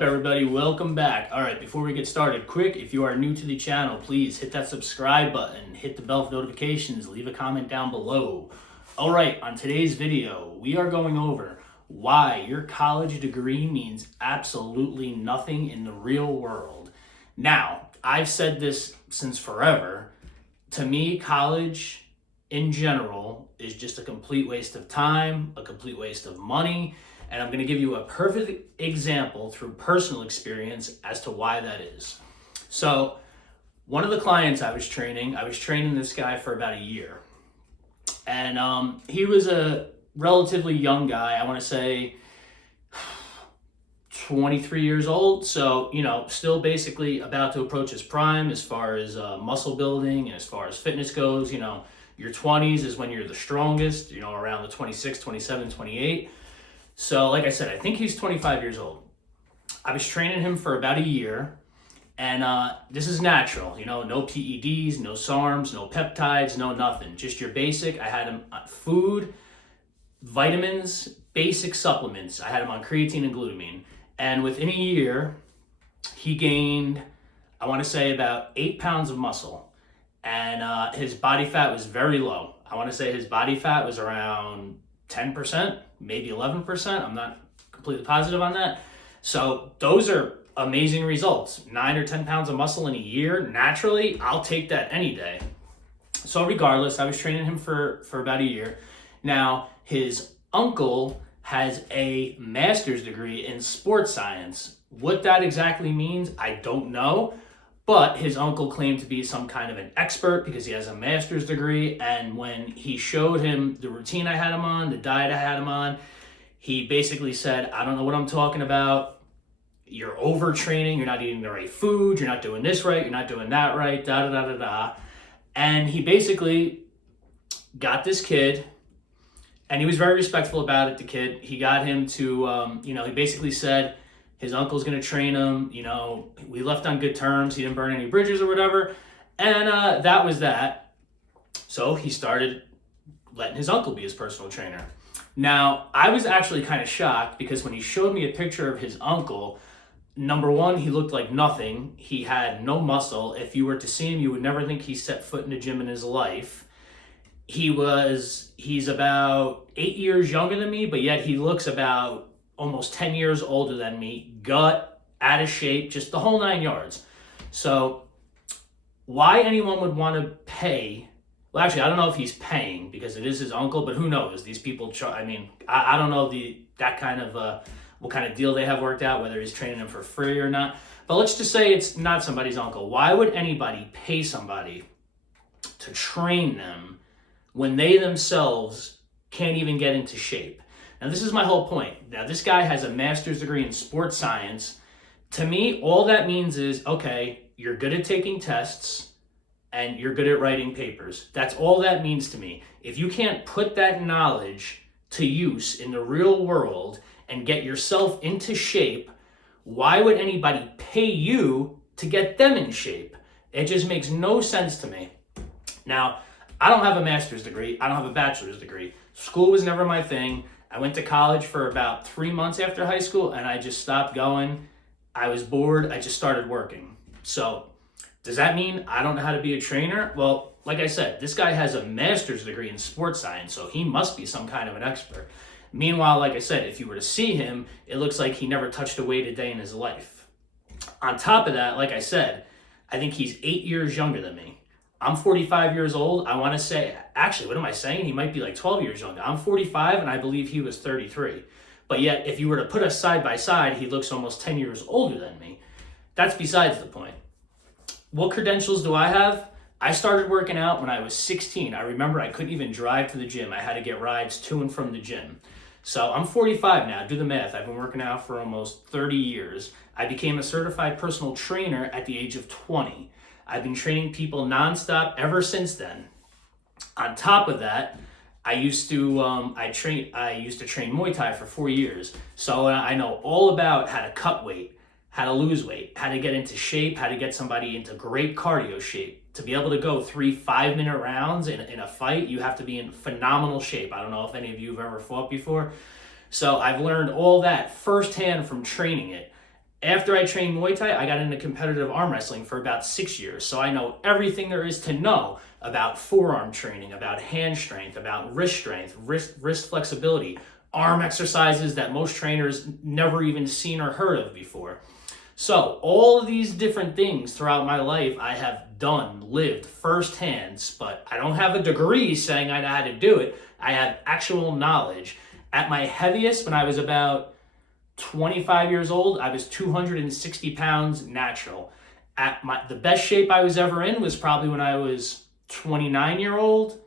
Everybody, welcome back. All right, before we get started, quick, if you are new to the channel, please hit that subscribe button, hit the bell for notifications, leave a comment down below. All right, on today's video, we are going over why your college degree means absolutely nothing in the real world. Now, I've said this since forever. To me, college in general is just a complete waste of time, a complete waste of money. And I'm going to give you a perfect example through personal experience as to why that is. So, one of the clients I was training this guy for about a year. And he was a relatively young guy. I want to say 23 years old. So, still basically about to approach his prime as far as muscle building and as far as fitness goes. Your 20s is when you're the strongest, around the 26, 27, 28. So like I said, I think he's 25 years old. I was training him for about a year, and this is natural, no PEDs, no SARMs, no peptides, no nothing. Just your basic. I had him on food, vitamins, basic supplements. I had him on creatine and glutamine. And within a year, he gained, I want to say, about 8 pounds of muscle. And his body fat was very low. I want to say his body fat was around 10%, maybe 11%. I'm not completely positive on that. So those are amazing results. 9 or 10 pounds of muscle in a year, naturally, I'll take that any day. So regardless, I was training him for about a year. Now, his uncle has a master's degree in sports science. What that exactly means, I don't know. But his uncle claimed to be some kind of an expert because he has a master's degree. And when he showed him the routine I had him on, the diet I had him on, he basically said, I don't know what I'm talking about. You're overtraining. You're not eating the right food. You're not doing this right. You're not doing that right. Da, da, da, da, da. And he basically got this kid, and he was very respectful about it, the kid. He got him to, he basically said, his uncle's going to train him. We left on good terms. He didn't burn any bridges or whatever. And that was that. So he started letting his uncle be his personal trainer. Now, I was actually kind of shocked because when he showed me a picture of his uncle, number one, he looked like nothing. He had no muscle. If you were to see him, you would never think he set foot in a gym in his life. He's about 8 years younger than me, but yet he looks about almost 10 years older than me, gut, out of shape, just the whole 9 yards. So why anyone would want to pay, well, actually, I don't know if he's paying because it is his uncle, but who knows? These people, I don't know that kind of, what kind of deal they have worked out, whether he's training them for free or not. But let's just say it's not somebody's uncle. Why would anybody pay somebody to train them when they themselves can't even get into shape? Now, this is my whole point. Now, this guy has a master's degree in sports science. To me, all that means is, okay, you're good at taking tests and you're good at writing papers. That's all that means to me. If you can't put that knowledge to use in the real world and get yourself into shape, why would anybody pay you to get them in shape? It just makes no sense to me. Now, I don't have a master's degree. I don't have a bachelor's degree. School was never my thing. I went to college for about 3 months after high school and I just stopped going. I was bored. I just started working. So does that mean I don't know how to be a trainer? Well, like I said, this guy has a master's degree in sports science, so he must be some kind of an expert. Meanwhile, like I said, if you were to see him, it looks like he never touched a weight a day in his life. On top of that, like I said, I think he's 8 years younger than me. I'm 45 years old. I want to say, actually, what am I saying? He might be like 12 years younger. I'm 45 and I believe he was 33. But yet, if you were to put us side by side, he looks almost 10 years older than me. That's besides the point. What credentials do I have? I started working out when I was 16. I remember I couldn't even drive to the gym. I had to get rides to and from the gym. So I'm 45 now. Do the math. I've been working out for almost 30 years. I became a certified personal trainer at the age of 20. I've been training people nonstop ever since then. On top of that, I used to train Muay Thai for 4 years. So I know all about how to cut weight, how to lose weight, how to get into shape, how to get somebody into great cardio shape. To be able to go 3 5-minute rounds in a fight, you have to be in phenomenal shape. I don't know if any of you have ever fought before. So I've learned all that firsthand from training it. After I trained Muay Thai, I got into competitive arm wrestling for about 6 years. So I know everything there is to know about forearm training, about hand strength, about wrist strength, wrist flexibility, arm exercises that most trainers never even seen or heard of before. So all of these different things throughout my life I have done, lived firsthand, but I don't have a degree saying I know how to do it. I have actual knowledge. At my heaviest, when I was about 25 years old, I was 260 pounds natural. The best shape I was ever in was probably when I was 29-year-old,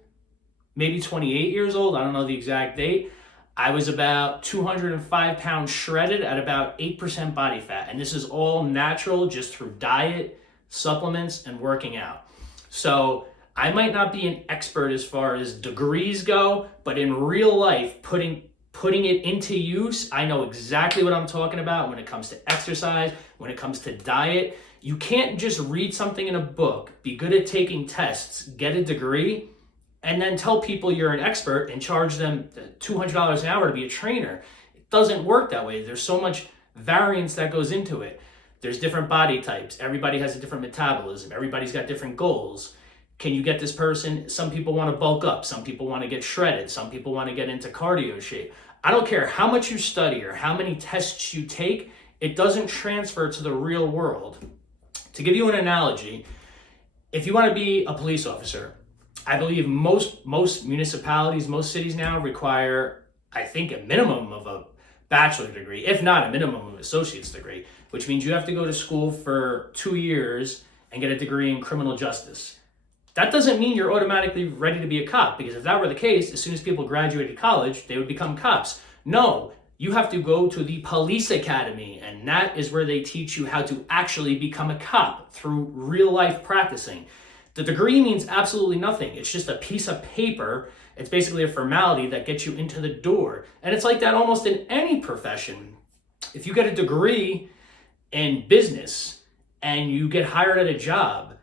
maybe 28 years old. I don't know the exact date. I was about 205 pounds shredded at about 8% body fat. And this is all natural just through diet, supplements, and working out. So I might not be an expert as far as degrees go, but in real life, putting it into use, I know exactly what I'm talking about when it comes to exercise, when it comes to diet. You can't just read something in a book, be good at taking tests, get a degree, and then tell people you're an expert and charge them $200 an hour to be a trainer. It doesn't work that way. There's so much variance that goes into it. There's different body types. Everybody has a different metabolism. Everybody's got different goals. Can you get this person? Some people want to bulk up. Some people want to get shredded. Some people want to get into cardio shape. I don't care how much you study or how many tests you take, it doesn't transfer to the real world. To give you an analogy, if you want to be a police officer, I believe most municipalities, most cities now require, I think, a minimum of a bachelor's degree, if not a minimum of an associate's degree, which means you have to go to school for 2 years and get a degree in criminal justice. That doesn't mean you're automatically ready to be a cop, because if that were the case, as soon as people graduated college, they would become cops. No, you have to go to the police academy, and that is where they teach you how to actually become a cop through real life practicing. The degree means absolutely nothing. It's just a piece of paper. It's basically a formality that gets you into the door. And it's like that almost in any profession. If you get a degree in business and you get hired at a job,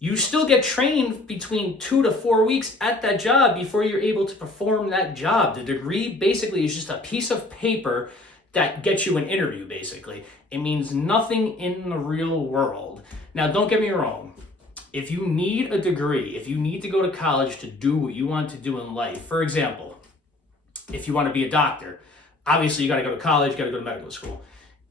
you still get trained between 2 to 4 weeks at that job before you're able to perform that job. The degree basically is just a piece of paper that gets you an interview, basically. It means nothing in the real world. Now, don't get me wrong. If you need a degree, if you need to go to college to do what you want to do in life, for example, if you want to be a doctor, obviously you got to go to college, you got to go to medical school.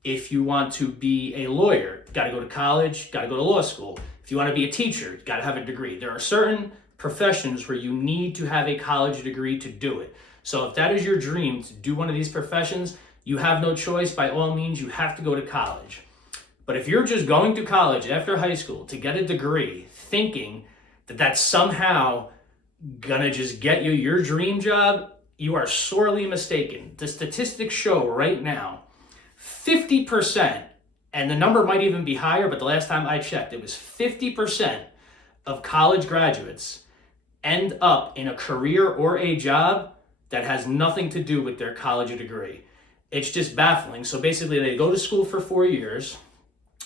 If you want to be a lawyer, got to go to college, got to go to law school. If you want to be a teacher, got to have a degree. There are certain professions where you need to have a college degree to do it. So if that is your dream to do one of these professions, you have no choice. By all means, you have to go to college. But if you're just going to college after high school to get a degree, thinking that that's somehow gonna just get you your dream job, you are sorely mistaken. The statistics show right now, 50%, and the number might even be higher, but the last time I checked, it was 50% of college graduates end up in a career or a job that has nothing to do with their college degree. It's just baffling. So basically they go to school for 4 years,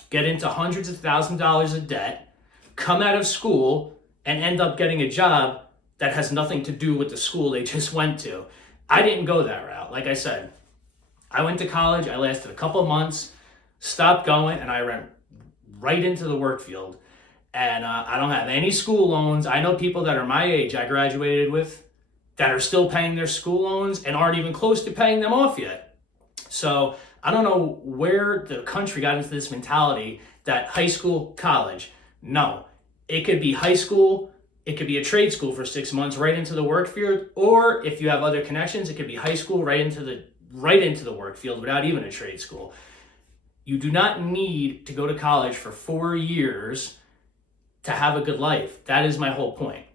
get into hundreds of thousands of dollars of debt, come out of school, and end up getting a job that has nothing to do with the school they just went to. I didn't go that route. Like I said, I went to college, I lasted a couple of months, stopped going, and I went right into the work field. And I don't have any school loans. I know people that are my age I graduated with that are still paying their school loans and aren't even close to paying them off yet. So I don't know where the country got into this mentality that high school, college. No, it could be high school, it could be a trade school for 6 months right into the work field, or if you have other connections, it could be high school right into the work field without even a trade school. You do not need to go to college for 4 years to have a good life. That is my whole point.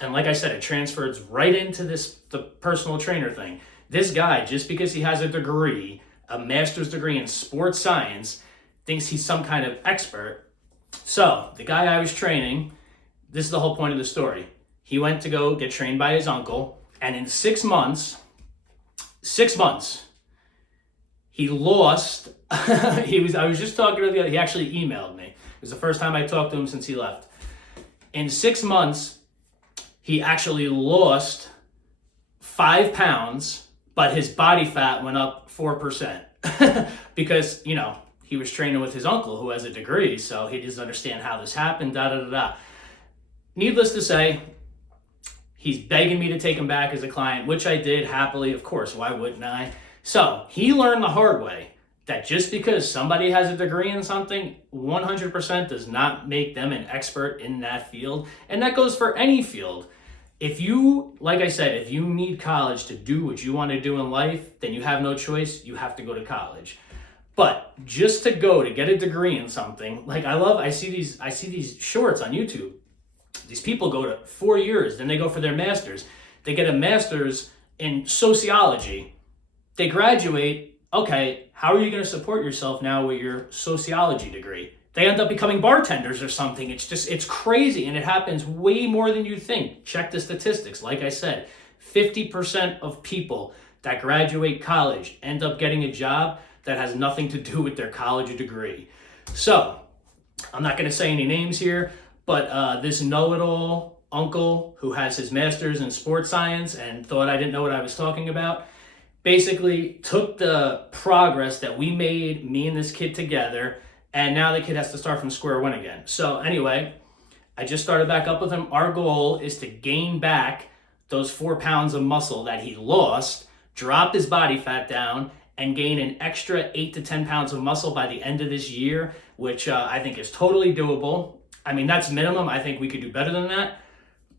And like I said, it transfers right into the personal trainer thing. This guy, just because he has a degree, a master's degree in sports science, thinks he's some kind of expert. So the guy I was training, this is the whole point of the story. He went to go get trained by his uncle, and in 6 months, he lost. I was just talking to the other, he actually emailed me. It was the first time I talked to him since he left. In 6 months, he actually lost 5 pounds, but his body fat went up 4%. Because, he was training with his uncle who has a degree, so he doesn't understand how this happened, da da da da. Needless to say, he's begging me to take him back as a client, which I did happily, of course, why wouldn't I? So he learned the hard way that just because somebody has a degree in something, 100% does not make them an expert in that field. And that goes for any field. If you, like I said, if you need college to do what you want to do in life, then you have no choice. You have to go to college. But just to go to get a degree in something, like I see these shorts on YouTube. These people go to 4 years, then they go for their master's. They get a master's in sociology. They graduate. Okay, how are you going to support yourself now with your sociology degree? They end up becoming bartenders or something. It's crazy, and it happens way more than you think. Check the statistics. Like I said, 50% of people that graduate college end up getting a job that has nothing to do with their college degree. So, I'm not going to say any names here, but this know-it-all uncle who has his master's in sports science and thought I didn't know what I was talking about, basically took the progress that we made, me and this kid together, and now the kid has to start from square one again. So anyway, I just started back up with him. Our goal is to gain back those 4 pounds of muscle that he lost, drop his body fat down, and gain an extra 8 to 10 pounds of muscle by the end of this year, which I think is totally doable. I mean, that's minimum. I think we could do better than that.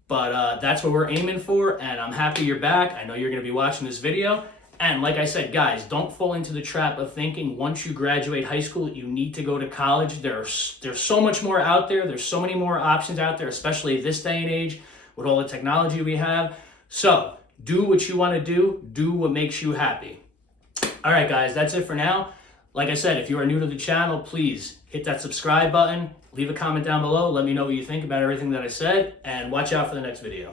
But that's what we're aiming for, and I'm happy you're back. I know you're going to be watching this video. And like I said, guys, don't fall into the trap of thinking once you graduate high school, you need to go to college. There's so much more out there. There's so many more options out there, especially this day and age with all the technology we have. So do what you want to do. Do what makes you happy. All right, guys, that's it for now. Like I said, if you are new to the channel, please hit that subscribe button. Leave a comment down below. Let me know what you think about everything that I said, and watch out for the next video.